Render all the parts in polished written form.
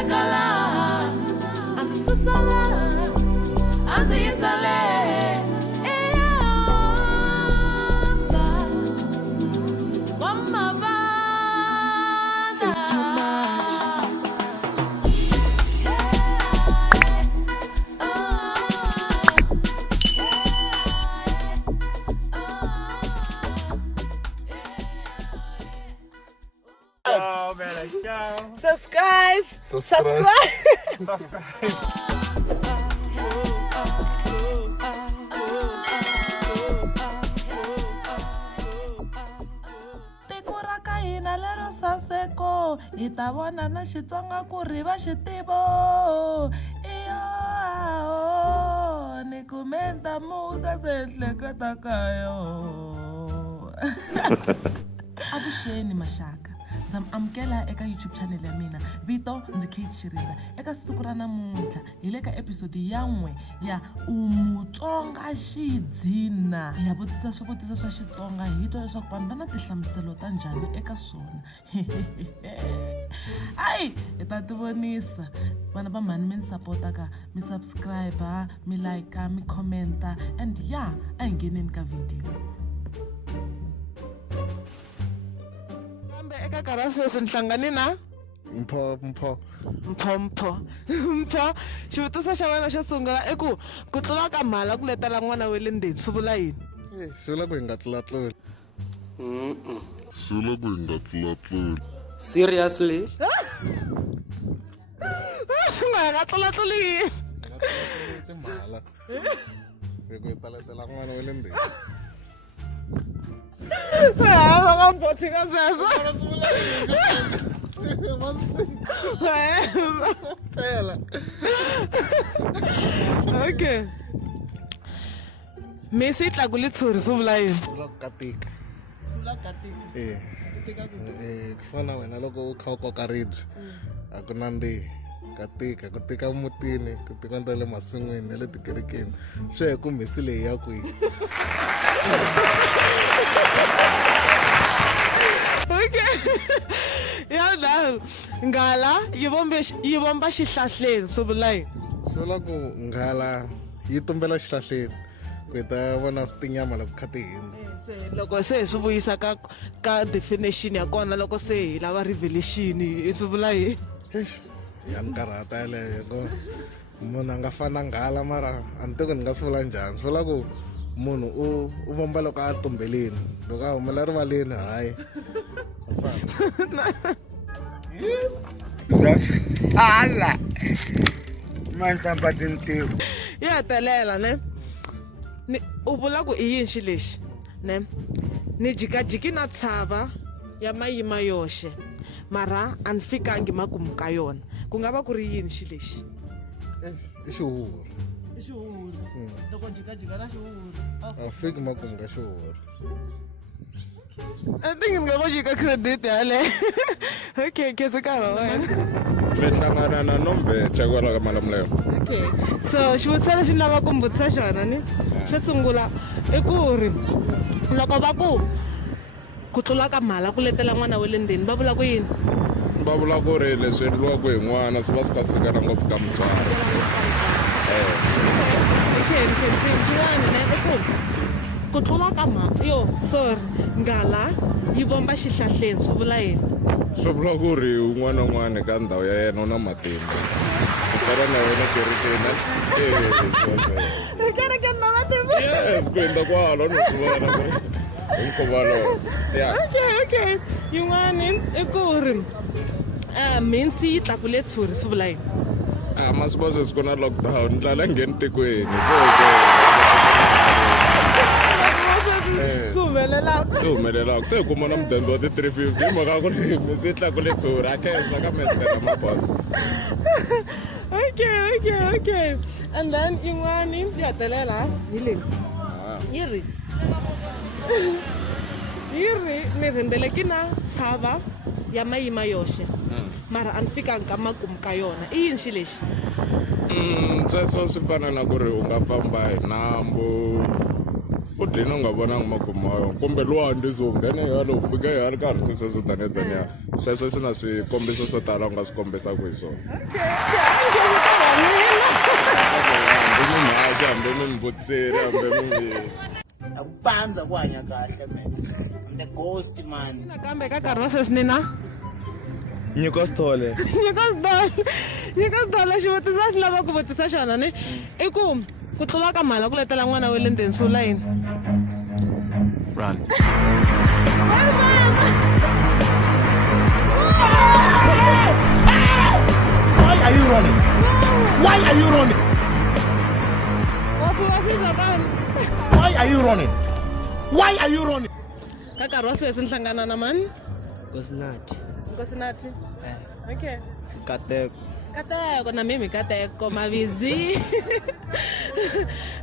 tekala anzi susala anzi yisale It's too much. Ciao, bella, ciao. Subscribe. Tiko ra ka hina lero saseko hi ta vona na Xitsonga ku ri va xi tivo iyo ni kumenta muka se hleketa ka yo avuxeni maxaka ndza mi amukela eka YouTube channel ya mina vito ndzi Kate Shirinda eka siku ra namuntlha hi le ka episode ya 1 ya Mutsonga xidzina ya vutisa swivutiso swa Xitsonga hi twa leswaku vanhu va na tinhlamuselo ta njhani eka swona ai hi ta tivonisa vana va mhani mi ni sapotaka mi subscribe mi like mi commenta and a hi ngheneni ka video. Eka karasi swinhlangani na Mpho. xivutiso xa wena xo sungula i ku tlula ka mhala ku letela n'wana wa le ndzeni swi vula yini? Swi vula ku hi nga tlulatluli. Seriously? Swi nga tlulatluli yini? Timhala. Hi ku hi ta letela n'wana wa le ndzeni. Va nga bothi ka sweswo. Phela. Okay. Mesi yi tlakule tshuri swi vula yini? Swi vula ku katika. Swi vula katika. Ku fana wena loko u kha u koka ribye a ku nandzihi katika ku tika mutini ku tika ndza le masin'wini na le tikerekeni swi ya hi ku mesi leyi ya kwihi. Okay. Ya dal. Nghala yi vomba xihlahleni swi vula yini? Swi vula ku nghala yi tumbela xihlahleni ku hi ta vona tinyama loko kha ti hina. Loko se hi swi vuyisa ka definition ya kona loko se hi lava revelation hi swi vula yini? Ya ni karhata yaleyo ku munhu a nga fana nghala mara a ni tiku ni nga swi vula njhani swi vula ku munhu u vomba loko a tumbelini loko a humela rivaleni hayi Alla. Manhlamba tintiho. Ya hetelela ne u vula ku i yini xi lexi ne ni jikajiki na tshava ya mayima yoxe mara a ni fikangi makumu ka yona ku nga va ku ri yini xi lexi? i xihuhuri I xihuhuri. Loko jikajika na xihuhuri a fiki makumu ka xihuhuri. I think ni nga ko nyika credit yaleyo. Okay, khensa nkarhi wa wena. Mi hlangana na Nombethe kwala ka Malamulele. Okay, so xivutiso lexi ni lava ku mi vutisa xona ni xo sungula i ku ri loko va ku tlula ka mhala ku letela n'wana wa le ndzeni va vula ku yini? Va vula ku ri leswi endliwaka hi n'wana swi va swi kasikana ngopfu ka mutswari. Okay, ni khensini xin'wana ne i ku tlula ka nghala yi vomba xihlahleni swi vula yini? Swi vula ku ri un'wana na un'wana ka ndhawu ya yena u na matimba. Ku fana na wena kerekeni. Kerekeni na matimba? Yes, ku endla kwalo no swi vona ku ri hinkwavo. Yeah. Okay. Yin'wani i ku ri minsi yi tlakule tshuri swi vula yini? Masiku sweswi ku na lockdown ndlala ngheni tikweni swi humelelaka se hi kuma na mudende wa ti-350 hi mhaka ku ri misi yi tlakule tshuri a khensa ka mesitera maboso. Okay. And then yin'wani yi hetelela hi leyi yi ri ni rhendzeleki na tshava ya mayima yoxe mara a ni fikangi ka makumu ka yona i yini xi lexi? Sweswo swi fana na ku ri u nga famba hi nambu u dlina u nga vonangi makumu ma yona kumbe lwandle so nghene yalo u fika yi ri karhi se sweswo taniya sweswo swi na swikombiso swo tala u nga swi kombisaka hi swona hambi mi mhaxa hambi mi mbutseri hambi mi Akupandza ku hanya kahle man. I'm the ghost man. nakambe ka nkarhi wa sweswi ni na nyiko stole nyika sitole xivutiso a xi lava ku vutisa xona ni i ku tlula ka mhala ku letela n'wana wa le ndzeni swi vula yini run Why are you running? Why are you running? wa swi vasisa kani Why are you running? Why are you running? ka nkarhi wa sweswi ni hlangana na mani Nkosinathi. nkosinathi okay kateko na mimi kateko mavizi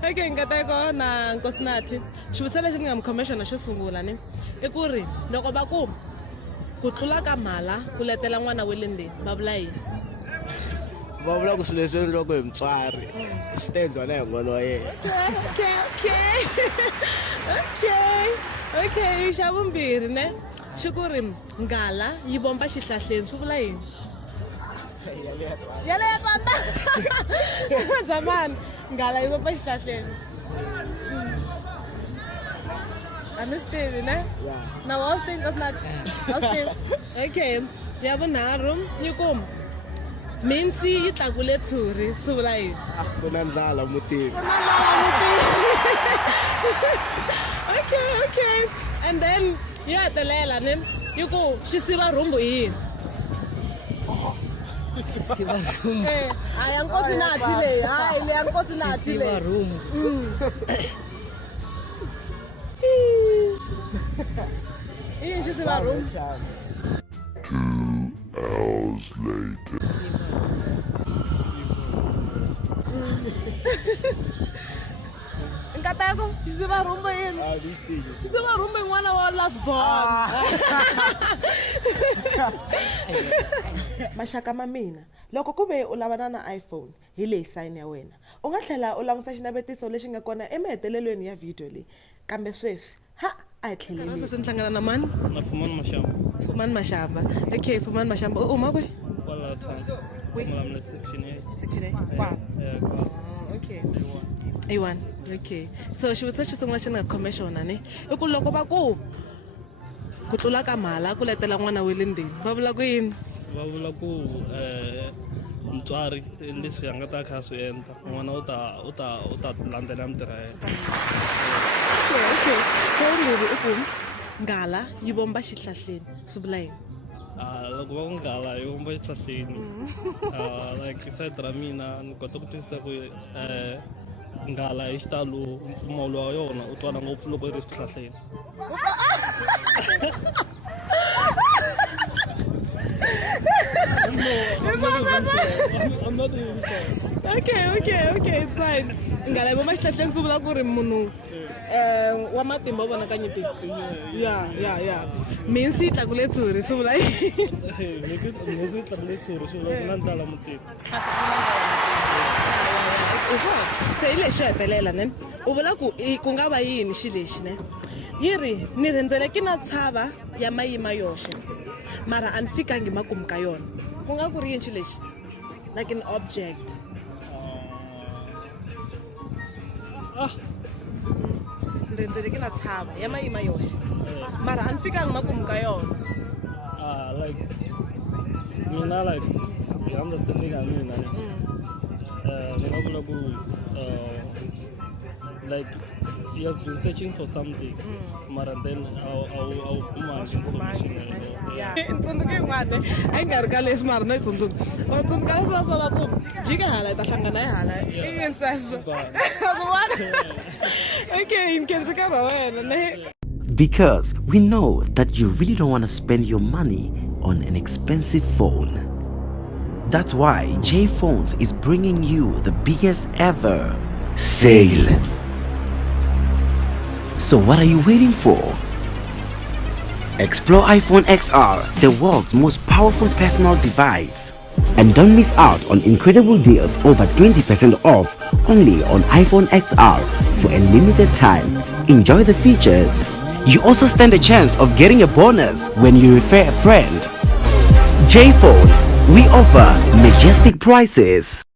okay nkateko na nkosinathi xivutiso lexi ni nga mukhomexona xo sungula ni i ku ri loko va ku tlula ka mhala ku letela n'wana wa le ndzeni va vula yini va vula ku swilo leswi endliwaka hi mutswari swi ta endliwa na hi n'wana wa yena okay xa vumbirhi ne xi ku ri nghala yi vomba xihlahleni swi vula yini yale ya tsanda zamani nghala yi vomba xihlahleni a mi swi tivi ne na wa swi tivi nkosinathi wa swi tivi okay ya vunharhu yi ku minsi yi tlakule tshuri swi vula yini ku na ndlala mutivi okay and then yo hetelela ne yi ku xi siva rhumbu hi yini Sivarumu. hayi ya nkosinathi leyi hayi leya nkosinathi leyi Sivarumu. i yini xi siva rhumbu nkateko xi siva rhumbu hi yini xi siva rhumbu hi n'wana wa last born maxaka ma mina loko ku ve u lavana na iphone hi leyi sayini ya wena u nga tlhela u langutisa xinavetiso lexi nga kona emahetelelweni ya video leyi kambe sweswi a hi tlheleli sweswi ni hlangana na mani na Fumani Mashamba. Fumani Mashamba okay Fumani Mashamba u huma kwe Kwala Tsonga. Mulamula section 8. section wow Yeah, okay A1 okay so xivutiso xo sungula xi nga khome xona ni i ku loko va ku tlula ka mhala ku letela n'wana wa le ndzeni va vula ku yini va vula ku mutswari leswi a nga ta kha swi endla n'wana u ta landzela mitirho ya yena. okay xa vumbirhi i ku nghala yi vomba xihlahleni swi vula yini Loko va ku nghala yi vumba xihlahleni like side ra mina ni kota ku twisisa ku nghala hi xitalo mpfumawulo wa yona u twala ngopfu loko yi ri xihlahleni. I'm not even sure. Okay it's fine nghala yi vomba xihlahleni swi vula ku ri munhu wa matimba u vonaka nyimpi ya minsi yi tlakule tshuri swi vula Minsi yi tlakule tshuri swi vula ku na ndlala mutini. se hi lexi hetelela ne u vula ku ku nga va yini xi lexi ne yi ri ni rhendzeleki na tshava ya mayima yoxe mara a ni fikangi makumu ka yona ku nga ku ri yini xi lexi like an object ni rhendzeleki na tshava ya mayima yoxe mara a ni fikangi makumu ka yona Like mina like the understanding I mean ni nga vula ku like you have been searching for something mara then I'll kuma information tsundzuka yin'wana a yi nga ri ka leswi mara no yi tsundzuka va tsundzuka leswiwa swa va ku jike hala yi ta hlangana hi hala i yini sweswo swin'wana okay yi nkhensi nkarhi wa wena ne Because we know that you really don't want to spend your money on an expensive phone. That's why J Phones is bringing you the biggest ever sale. So what are you waiting for? Explore iPhone XR, the world's most powerful personal device. And don't miss out on incredible deals over 20% off only on iPhone XR for a limited time. enjoy the features. You also stand a chance of getting a bonus when you refer a friend. J Phones, we offer majestic prices.